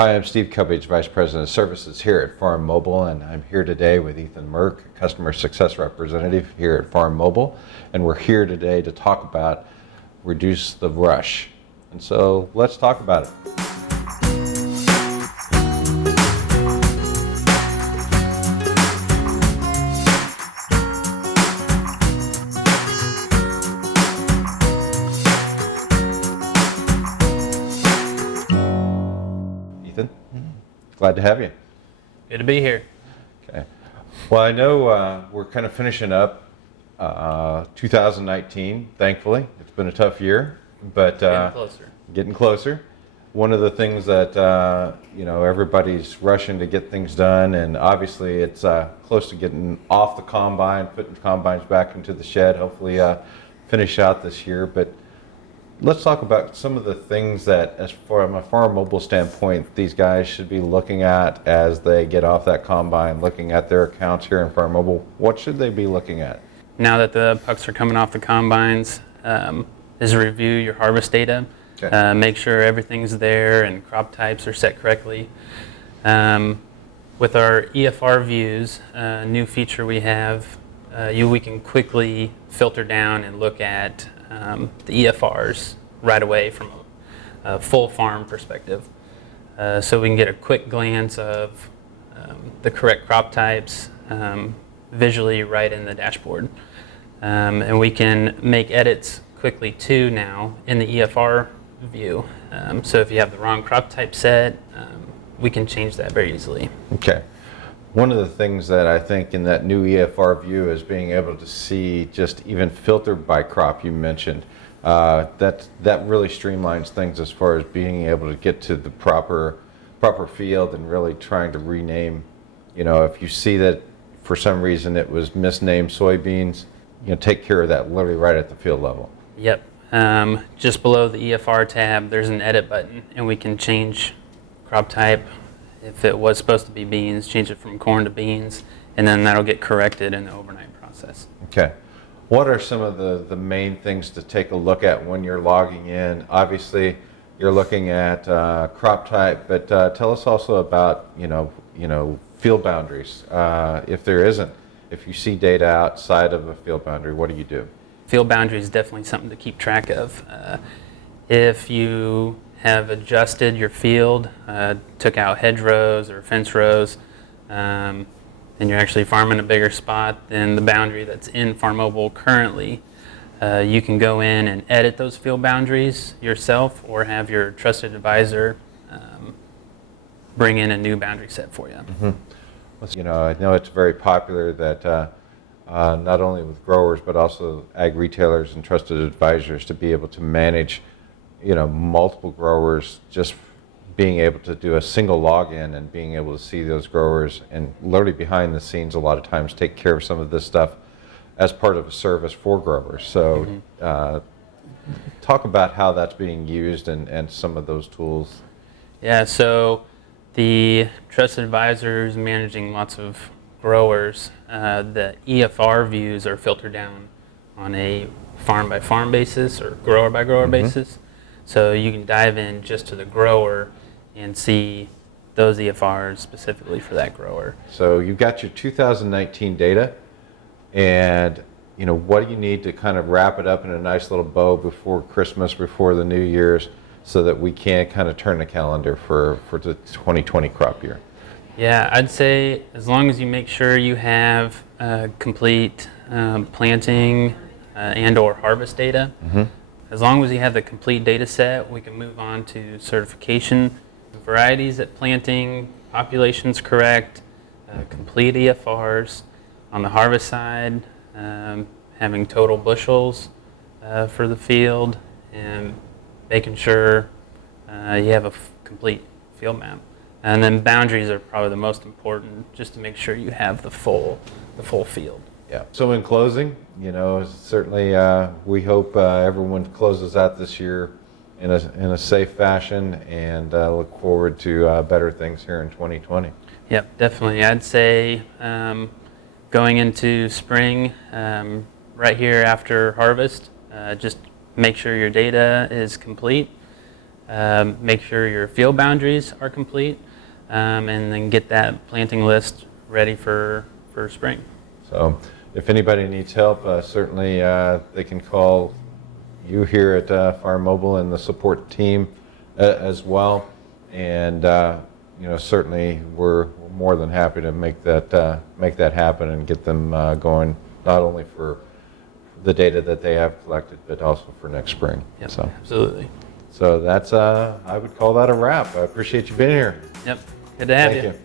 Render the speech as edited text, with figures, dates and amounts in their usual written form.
Hi, I'm Steve Cubbage, Vice President of Services here at Farm Mobile, and I'm here today with Ethan Merck, Customer Success Representative here at Farm Mobile, and we're here today to talk about reduce the rush. And so let's talk about it. Ethan, glad to have you. Good to be here. Okay. Well, I know we're kind of finishing up 2019, thankfully. It's been a tough year, but getting closer. One of the things that, everybody's rushing to get things done, and obviously it's close to getting off the combine, putting combines back into the shed, hopefully finish out this year. But let's talk about some of the things that, as from a Farm Mobile standpoint, these guys should be looking at as they get off that combine, looking at their accounts here in Farm Mobile. What should they be looking at? Now that the pucks are coming off the combines, is review your harvest data. Okay. Make sure everything's there and crop types are set correctly. With our EFR views, a new feature we have, we can quickly filter down and look at the EFRs right away from a full farm perspective. So we can get a quick glance of the correct crop types visually right in the dashboard. And we can make edits quickly too now in the EFR view. So if you have the wrong crop type set, we can change that very easily. Okay. One of the things that I think in that new EFR view is being able to see just even filtered by crop you mentioned. That really streamlines things as far as being able to get to the proper field and really trying to rename. If you see that for some reason it was misnamed soybeans, take care of that literally right at the field level. Yep. Just below the EFR tab, there's an edit button, and we can change crop type. If it was supposed to be beans, change it from corn to beans, and then that'll get corrected in the overnight process. Okay. What are some of the main things to take a look at when you're logging in? Obviously, you're looking at crop type, but tell us also about field boundaries. If you see data outside of a field boundary, what do you do? Field boundary is definitely something to keep track of. If you have adjusted your field, took out hedgerows or fence rows, and you're actually farming a bigger spot than the boundary that's in Farm Mobile currently, you can go in and edit those field boundaries yourself or have your trusted advisor bring in a new boundary set for you. Mm-hmm. I know it's very popular that not only with growers but also ag retailers and trusted advisors to be able to manage multiple growers, just being able to do a single login and being able to see those growers and literally behind the scenes a lot of times take care of some of this stuff as part of a service for growers. So talk about how that's being used and some of those tools. Yeah, so the trusted advisors managing lots of growers, the EFR views are filtered down on a farm by farm basis or grower by grower basis. So you can dive in just to the grower and see those EFRs specifically for that grower. So you've got your 2019 data, and what do you need to kind of wrap it up in a nice little bow before Christmas, before the New Year's, so that we can kind of turn the calendar for the 2020 crop year? Yeah, I'd say as long as you make sure you have complete planting and or harvest data. As long as you have the complete data set, we can move on to certification, varieties at planting, populations correct, complete EFRs. On the harvest side, having total bushels for the field, and making sure you have a complete field map. And then boundaries are probably the most important, just to make sure you have the full field. Yeah. So in closing, certainly we hope everyone closes out this year in a safe fashion, and look forward to better things here in 2020. Yep, definitely. I'd say going into spring, right here after harvest, just make sure your data is complete. make sure your field boundaries are complete, and then get that planting list ready for spring. So if anybody needs help, certainly they can call you here at Farm Mobile and the support team as well. And certainly we're more than happy to make that happen and get them going, not only for the data that they have collected, but also for next spring. Yep, So absolutely. that's I would call that a wrap. I appreciate you being here. Yep, good to have Thank you. you.